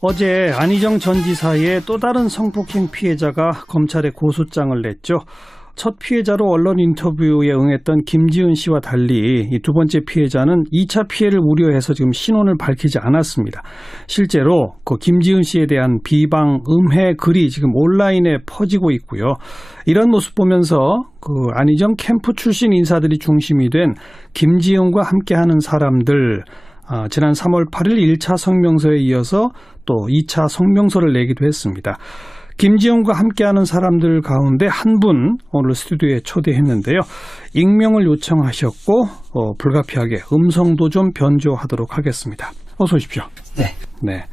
어제 안희정 전 지사의 또 다른 성폭행 피해자가 검찰에 고소장을 냈죠. 첫 피해자로 언론 인터뷰에 응했던 김지은 씨와 달리 이 두 번째 피해자는 2차 피해를 우려해서 지금 신원을 밝히지 않았습니다. 실제로 그 김지은 씨에 대한 비방, 음해 글이 지금 온라인에 퍼지고 있고요. 이런 모습 보면서 그 안희정 캠프 출신 인사들이 중심이 된 김지은과 함께하는 사람들, 지난 3월 8일 1차 성명서에 이어서 또 2차 성명서를 내기도 했습니다. 김지은과 함께하는 사람들 가운데 한 분 오늘 스튜디오에 초대했는데요. 익명을 요청하셨고 불가피하게 음성도 좀 변조하도록 하겠습니다. 어서 오십시오. 네.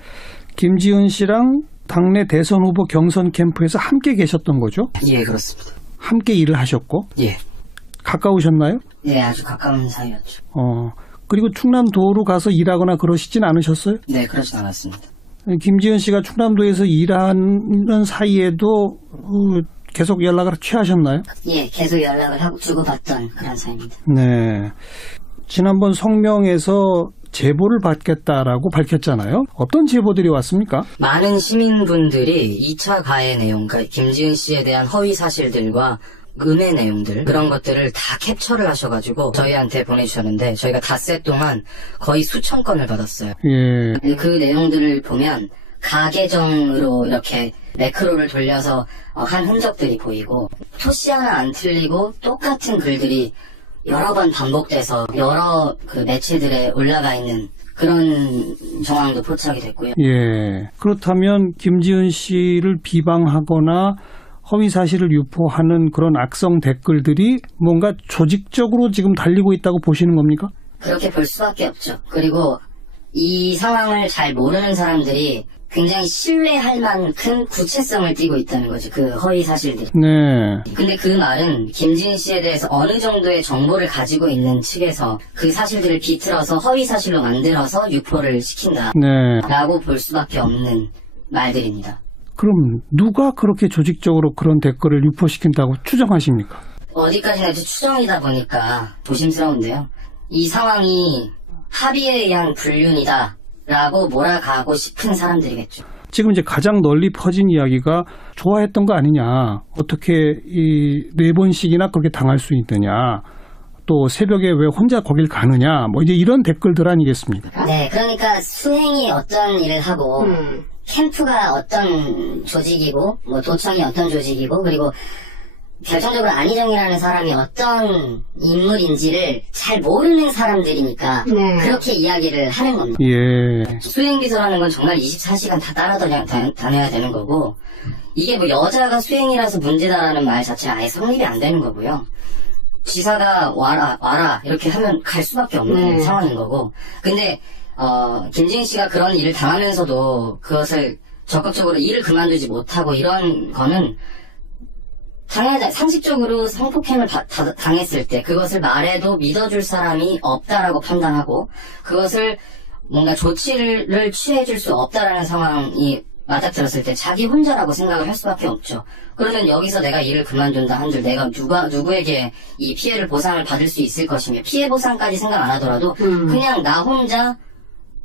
김지은 씨랑 당내 대선 후보 경선 캠프에서 함께 계셨던 거죠? 예, 그렇습니다. 함께 일을 하셨고? 예. 가까우셨나요? 네, 아주 가까운 사이였죠. 그리고 충남도로 가서 일하거나 그러시진 않으셨어요? 네, 그러진 않았습니다. 김지은 씨가 충남도에서 일하는 사이에도 계속 연락을 취하셨나요? 예, 계속 연락을 하고 주고받던 그런 사이입니다. 네. 지난번 성명에서 제보를 받겠다라고 밝혔잖아요. 어떤 제보들이 왔습니까? 많은 시민분들이 2차 가해 내용, 그러니까 김지은 씨에 대한 허위 사실들과 음해 내용들, 그런 것들을 다 캡처를 하셔가지고 저희한테 보내주셨는데 저희가 닷새 동안 거의 수천 건을 받았어요. 예. 그 내용들을 보면 가계정으로 이렇게 매크로를 돌려서 한 흔적들이 보이고 토씨 하나 안 틀리고 똑같은 글들이 여러 번 반복돼서 여러 그 매체들에 올라가 있는 그런 정황도 포착이 됐고요. 예. 그렇다면 김지은 씨를 비방하거나 허위 사실을 유포하는 그런 악성 댓글들이 뭔가 조직적으로 지금 달리고 있다고 보시는 겁니까? 그렇게 볼 수밖에 없죠. 그리고 이 상황을 잘 모르는 사람들이 굉장히 신뢰할 만큼 구체성을 띠고 있다는 거죠. 그 허위 사실들이. 네. 근데 그 말은 김지은 씨에 대해서 어느 정도의 정보를 가지고 있는 측에서 그 사실들을 비틀어서 허위 사실로 만들어서 유포를 시킨다. 네. 라고 볼 수밖에 없는 말들입니다. 그럼 누가 그렇게 조직적으로 그런 댓글을 유포시킨다고 추정하십니까? 어디까지나 추정이다 보니까 조심스러운데요. 이 상황이 합의에 의한 불륜이다 라고 몰아가고 싶은 사람들이겠죠. 지금 이제 가장 널리 퍼진 이야기가 좋아했던 거 아니냐. 어떻게 이 4번씩이나 그렇게 당할 수 있느냐. 또 새벽에 왜 혼자 거길 가느냐. 뭐 이제 이런 댓글들 아니겠습니까? 네, 그러니까 수행이 어떤 일을 하고 캠프가 어떤 조직이고 뭐 도청이 어떤 조직이고 그리고 결정적으로 안희정이라는 사람이 어떤 인물인지를 잘 모르는 사람들이니까 그렇게 이야기를 하는 겁니다. 예. 수행비서라는 건 정말 24시간 다 따라다녀야 되는 거고 이게 뭐 여자가 수행이라서 문제다라는 말 자체가 아예 성립이 안 되는 거고요. 지사가 와라 이렇게 하면 갈 수밖에 없는 상황인 거고 근데 김지은 씨가 그런 일을 당하면서도 그것을 적극적으로 일을 그만두지 못하고 이런 거는 당연히 상식적으로 성폭행을 당했을 때 그것을 말해도 믿어줄 사람이 없다라고 판단하고 그것을 뭔가 조치를 취해줄 수 없다라는 상황이 맞닥뜨렸을 때 자기 혼자라고 생각을 할 수밖에 없죠. 그러면 여기서 내가 일을 그만둔다 한들 내가 누구에게 이 피해를 보상을 받을 수 있을 것이며 피해 보상까지 생각 안 하더라도 그냥 나 혼자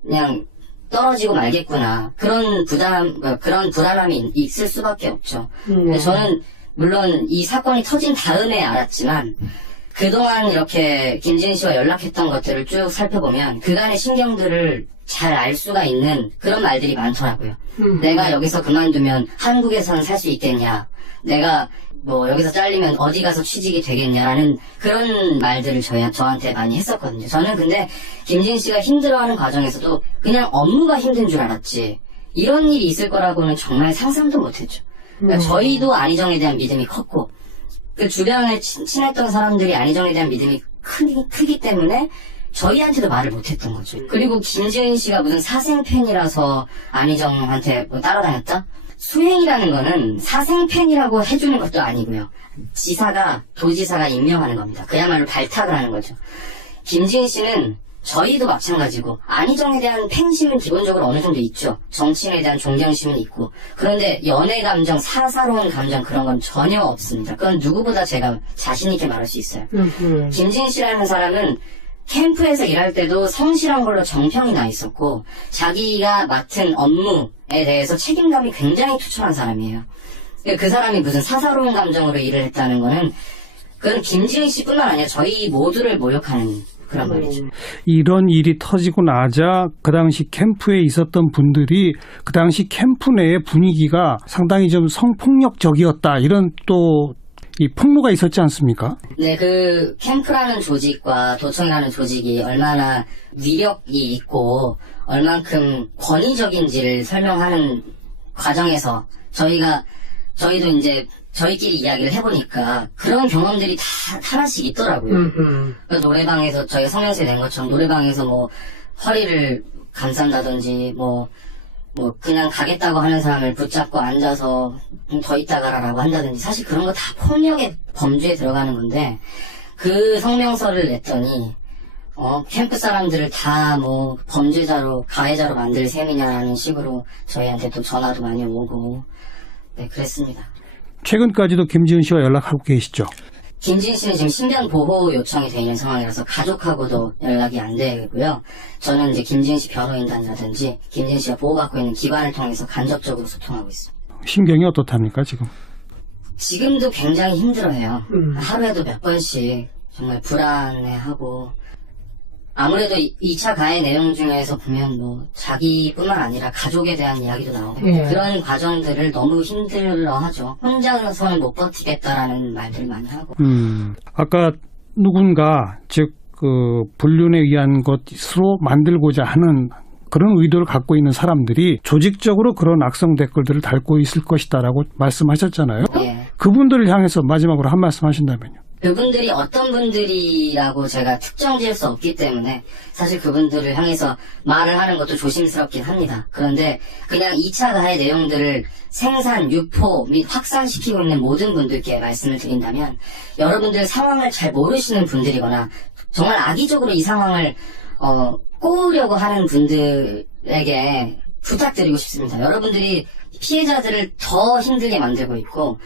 그냥 떨어지고 말겠구나. 그런 불안함이 있을 수밖에 없죠. 저는 물론 이 사건이 터진 다음에 알았지만 그동안 이렇게 김지은 씨와 연락했던 것들을 쭉 살펴보면 그간의 신경들을 잘 알 수가 있는 그런 말들이 많더라고요. 내가 여기서 그만두면 한국에서는 살 수 있겠냐. 내가 뭐 여기서 잘리면 어디 가서 취직이 되겠냐라는 그런 말들을 저한테 많이 했었거든요. 저는 근데 김지은 씨가 힘들어하는 과정에서도 그냥 업무가 힘든 줄 알았지 이런 일이 있을 거라고는 정말 상상도 못했죠. 그러니까 저희도 안희정에 대한 믿음이 컸고 그 주변에 친했던 사람들이 안희정에 대한 믿음이 크기 때문에 저희한테도 말을 못했던 거죠. 그리고 김지은 씨가 무슨 사생팬이라서 안희정한테 뭐 따라다녔다? 수행이라는 거는 사생팬이라고 해주는 것도 아니고요. 도지사가 임명하는 겁니다. 그야말로 발탁을 하는 거죠. 김지은 씨는 저희도 마찬가지고 안희정에 대한 팬심은 기본적으로 어느 정도 있죠. 정치인에 대한 존경심은 있고 그런데 연애 감정, 사사로운 감정 그런 건 전혀 없습니다. 그건 누구보다 제가 자신 있게 말할 수 있어요. 김지은 씨라는 사람은 캠프에서 일할 때도 성실한 걸로 정평이 나 있었고 자기가 맡은 업무에 대해서 책임감이 굉장히 투철한 사람이에요. 그 사람이 무슨 사사로운 감정으로 일을 했다는 거는 그건 김지은 씨뿐만 아니라 저희 모두를 모욕하는 그런 말이죠. 이런 일이 터지고 나자 그 당시 캠프에 있었던 분들이 그 당시 캠프 내의 분위기가 상당히 좀 성폭력적이었다 이런 또 이 폭로가 있었지 않습니까? 네, 그 캠프라는 조직과 도청이라는 조직이 얼마나 위력이 있고 얼만큼 권위적인지를 설명하는 과정에서 저희도 이제 저희끼리 이야기를 해보니까 그런 경험들이 다 하나씩 있더라고요. 그래서 노래방에서 저희가 성명서에 낸 것처럼 노래방에서 뭐 허리를 감싼다든지 뭐 그냥 가겠다고 하는 사람을 붙잡고 앉아서 좀 더 있다 가라라고 한다든지 사실 그런 거 다 폭력의 범주에 들어가는 건데 그 성명서를 냈더니 캠프 사람들을 다 뭐 범죄자로 가해자로 만들 셈이냐라는 식으로 저희한테 또 전화도 많이 오고 네 그랬습니다. 최근까지도 김지은 씨와 연락하고 계시죠? 김지은 씨는 지금 신변 보호 요청이 되어 있는 상황이라서 가족하고도 연락이 안 되고요. 저는 이제 김지은 씨 변호인단이라든지 김지은 씨가 보호받고 있는 기관을 통해서 간접적으로 소통하고 있습니다. 심경이 어떻답니까 지금? 지금도 굉장히 힘들어해요. 하루에도 몇 번씩 정말 불안해하고 아무래도 2차 가해 내용 중에서 보면 뭐 자기뿐만 아니라 가족에 대한 이야기도 나오고 그런 과정들을 너무 힘들어하죠. 혼자서는 못 버티겠다라는 말들 많이 하고. 아까 누군가 즉 그 불륜에 의한 것으로 만들고자 하는 그런 의도를 갖고 있는 사람들이 조직적으로 그런 악성 댓글들을 달고 있을 것이다라고 말씀하셨잖아요. 예. 그분들을 향해서 마지막으로 한 말씀 하신다면요. 그분들이 어떤 분들이라고 제가 특정 지을 수 없기 때문에 사실 그분들을 향해서 말을 하는 것도 조심스럽긴 합니다. 그런데 그냥 2차 가해 내용들을 생산, 유포 및 확산시키고 있는 모든 분들께 말씀을 드린다면 여러분들 상황을 잘 모르시는 분들이거나 정말 악의적으로 이 상황을 꼬으려고 하는 분들에게 부탁드리고 싶습니다. 여러분들이 피해자들을 더 힘들게 만들고 있고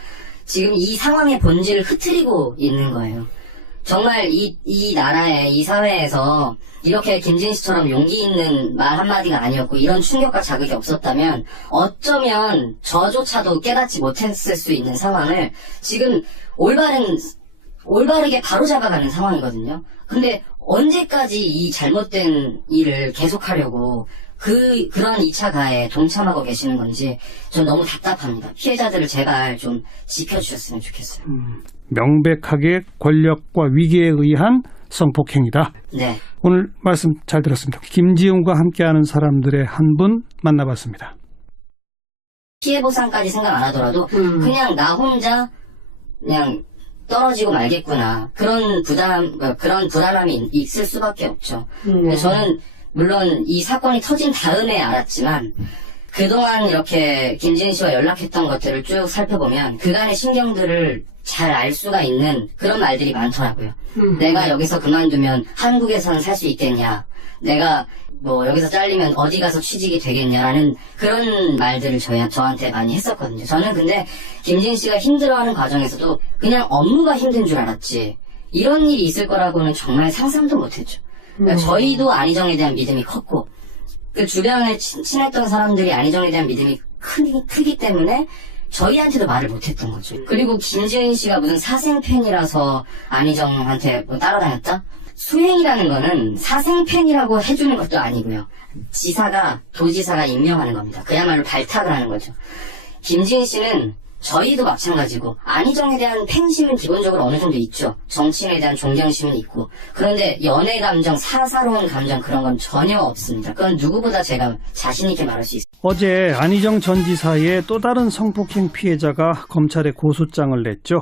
지금 이 상황의 본질을 흐트리고 있는 거예요. 정말 이 나라에, 이 사회에서 이렇게 김지은 씨처럼 용기 있는 말 한마디가 아니었고 이런 충격과 자극이 없었다면 어쩌면 저조차도 깨닫지 못했을 수 있는 상황을 지금 올바르게 바로잡아가는 상황이거든요. 근데 언제까지 이 잘못된 일을 계속하려고 그런 2차 가해에 동참하고 계시는 건지 전 너무 답답합니다. 피해자들을 제발 좀 지켜주셨으면 좋겠어요. 명백하게 권력과 위계에 의한 성폭행이다. 네. 오늘 말씀 잘 들었습니다. 김지은과 함께하는 사람들의 한 분 만나봤습니다. 피해 보상까지 생각 안 하더라도 그냥 나 혼자 그냥 떨어지고 말겠구나. 그런 불안함이 있을 수밖에 없죠. 저는 물론 이 사건이 터진 다음에 알았지만 그동안 이렇게 김지은 씨와 연락했던 것들을 쭉 살펴보면 그간의 신경들을 잘 알 수가 있는 그런 말들이 많더라고요. 내가 여기서 그만두면 한국에서는 살 수 있겠냐. 내가 뭐 여기서 잘리면 어디 가서 취직이 되겠냐라는 그런 말들을 저한테 많이 했었거든요. 저는 근데 김지은 씨가 힘들어하는 과정에서도 그냥 업무가 힘든 줄 알았지 이런 일이 있을 거라고는 정말 상상도 못했죠. 그러니까 저희도 안희정에 대한 믿음이 컸고 그 주변에 친했던 사람들이 안희정에 대한 믿음이 크기 때문에 저희한테도 말을 못했던 거죠. 그리고 김지은 씨가 무슨 사생팬이라서 안희정한테 뭐 따라다녔다? 수행이라는 거는 사생팬이라고 해주는 것도 아니고요. 도지사가 임명하는 겁니다. 그야말로 발탁을 하는 거죠. 김지은 씨는 저희도 마찬가지고 안희정에 대한 팬심은 기본적으로 어느 정도 있죠. 정치인에 대한 존경심은 있고 그런데 연애 감정, 사사로운 감정 그런 건 전혀 없습니다. 그건 누구보다 제가 자신 있게 말할 수 있습니다. 어제 안희정 전 지사의 또 다른 성폭행 피해자가 검찰에 고소장을 냈죠.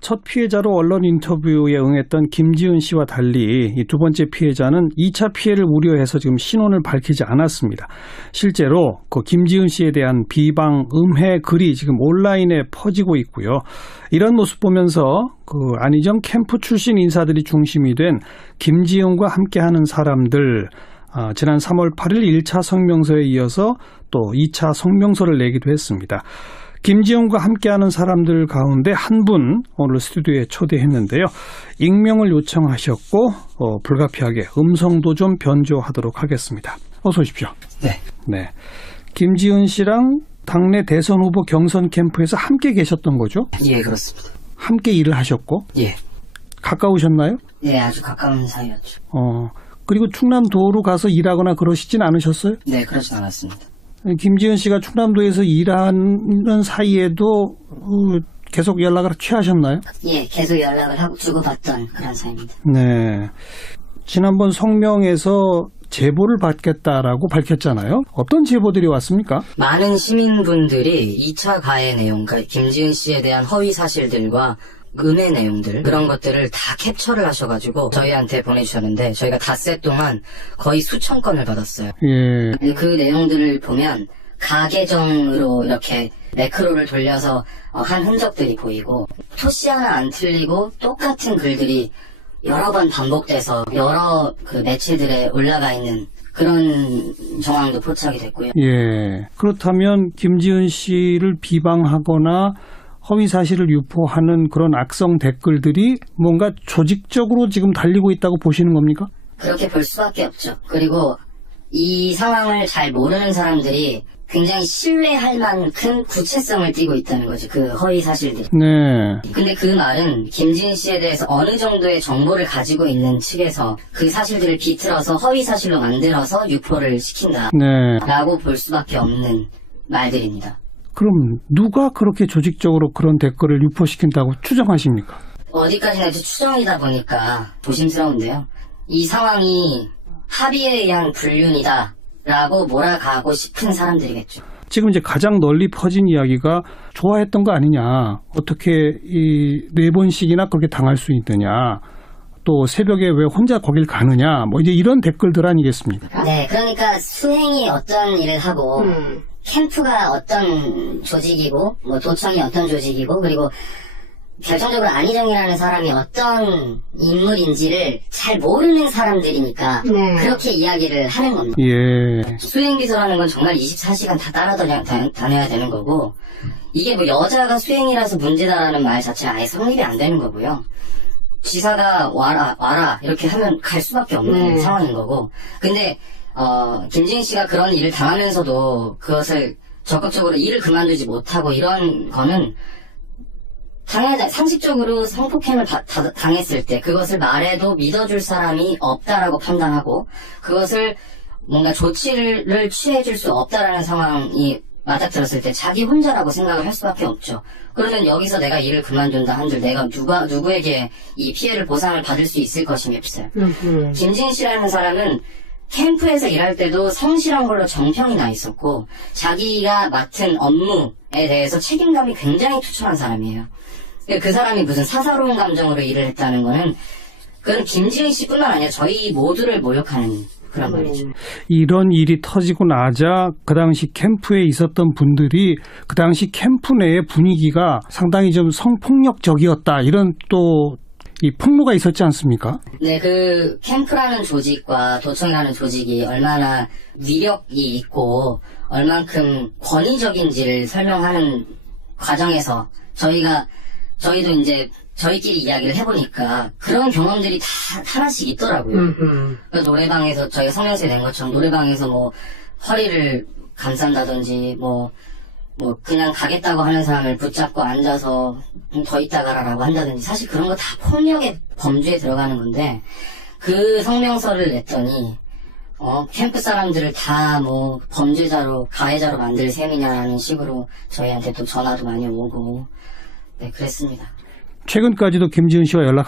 첫 피해자로 언론 인터뷰에 응했던 김지은 씨와 달리 이 두 번째 피해자는 2차 피해를 우려해서 지금 신원을 밝히지 않았습니다. 실제로 그 김지은 씨에 대한 비방, 음해 글이 지금 온라인에 퍼지고 있고요. 이런 모습 보면서 그 안희정 캠프 출신 인사들이 중심이 된 김지은과 함께하는 사람들 지난 3월 8일 1차 성명서에 이어서 또 2차 성명서를 내기도 했습니다. 김지훈과 함께하는 사람들 가운데 한 분 오늘 스튜디오에 초대했는데요. 익명을 요청하셨고 불가피하게 음성도 좀 변조하도록 하겠습니다. 어서 오십시오. 네. 김지훈 씨랑 당내 대선 후보 경선 캠프에서 함께 계셨던 거죠? 예, 그렇습니다. 함께 일을 하셨고 예. 가까우셨나요? 네, 아주 가까운 사이였죠. 그리고 충남도로 가서 일하거나 그러시진 않으셨어요? 네, 그러진 않았습니다. 김지은 씨가 충남도에서 일하는 사이에도 계속 연락을 취하셨나요? 예, 계속 연락을 하고 주고받던 그런 사이입니다. 네. 지난번 성명에서 제보를 받겠다라고 밝혔잖아요. 어떤 제보들이 왔습니까? 많은 시민분들이 2차 가해 내용, 그러니까 김지은 씨에 대한 허위 사실들과 음해 내용들, 그런 것들을 다 캡처를 하셔가지고 저희한테 보내주셨는데 저희가 닷새 동안 거의 수천 건을 받았어요. 예. 그 내용들을 보면 가계정으로 이렇게 매크로를 돌려서 한 흔적들이 보이고 토씨 하나 안 틀리고 똑같은 글들이 여러 번 반복돼서 여러 그 매체들에 올라가 있는 그런 정황도 포착이 됐고요. 예. 그렇다면 김지은 씨를 비방하거나 허위 사실을 유포하는 그런 악성 댓글들이 뭔가 조직적으로 지금 달리고 있다고 보시는 겁니까? 그렇게 볼 수밖에 없죠. 그리고 이 상황을 잘 모르는 사람들이 굉장히 신뢰할 만큼 구체성을 띠고 있다는 거죠. 그 허위 사실들이. 네. 근데 그 말은 김지은 씨에 대해서 어느 정도의 정보를 가지고 있는 측에서 그 사실들을 비틀어서 허위 사실로 만들어서 유포를 시킨다. 네. 라고 볼 수밖에 없는 말들입니다. 그럼 누가 그렇게 조직적으로 그런 댓글을 유포시킨다고 추정하십니까? 어디까지나 해도 추정이다 보니까 조심스러운데요. 이 상황이 합의에 의한 불륜이다 라고 몰아가고 싶은 사람들이겠죠. 지금 이제 가장 널리 퍼진 이야기가 좋아했던 거 아니냐. 어떻게 이 4번씩이나 그렇게 당할 수 있느냐. 또 새벽에 왜 혼자 거길 가느냐. 뭐 이제 이런 댓글들 아니겠습니까? 네, 그러니까 수행이 어떤 일을 하고 캠프가 어떤 조직이고 뭐 도청이 어떤 조직이고 그리고 결정적으로 안희정이라는 사람이 어떤 인물인지를 잘 모르는 사람들이니까 그렇게 이야기를 하는 겁니다. 예. 수행비서라는 건 정말 24시간 다 따라다녀야 되는 거고 이게 뭐 여자가 수행이라서 문제다라는 말 자체가 아예 성립이 안 되는 거고요. 지사가 와라 이렇게 하면 갈 수밖에 없는 상황인 거고 근데 김지은 씨가 그런 일을 당하면서도 그것을 적극적으로 일을 그만두지 못하고 이런 거는 당연하다. 상식적으로 성폭행을 당했을 때 그것을 말해도 믿어줄 사람이 없다라고 판단하고 그것을 뭔가 조치를 취해줄 수 없다라는 상황이 맞닥뜨렸을 때 자기 혼자라고 생각을 할 수밖에 없죠. 그러면 여기서 내가 일을 그만둔다 한들 내가 누구에게 이 피해를 보상을 받을 수 있을 것임이 없어요. 김지은 씨라는 사람은 캠프에서 일할 때도 성실한 걸로 정평이 나 있었고 자기가 맡은 업무에 대해서 책임감이 굉장히 투철한 사람이에요. 그 사람이 무슨 사사로운 감정으로 일을 했다는 거는 그건 김지은 씨뿐만 아니라 저희 모두를 모욕하는 그런 말이죠. 이런 일이 터지고 나자 그 당시 캠프에 있었던 분들이 그 당시 캠프 내의 분위기가 상당히 좀 성폭력적이었다 이런 또 이 폭로가 있었지 않습니까? 네, 그 캠프라는 조직과 도청이라는 조직이 얼마나 위력이 있고 얼만큼 권위적인지를 설명하는 과정에서 저희도 이제 저희끼리 이야기를 해보니까 그런 경험들이 다 하나씩 있더라고요. 그래서 노래방에서 저희가 성명서에 낸 것처럼 노래방에서 뭐 허리를 감싼다든지 뭐 그냥 가겠다고 하는 사람을 붙잡고 앉아서 더 있다 가라라고 한다든지 사실 그런 거 다 폭력의 범주에 들어가는 건데 그 성명서를 냈더니 캠프 사람들을 다 뭐 범죄자로 가해자로 만들 셈이냐라는 식으로 저희한테 또 전화도 많이 오고 네 그랬습니다. 최근까지도 김지은 씨와 연락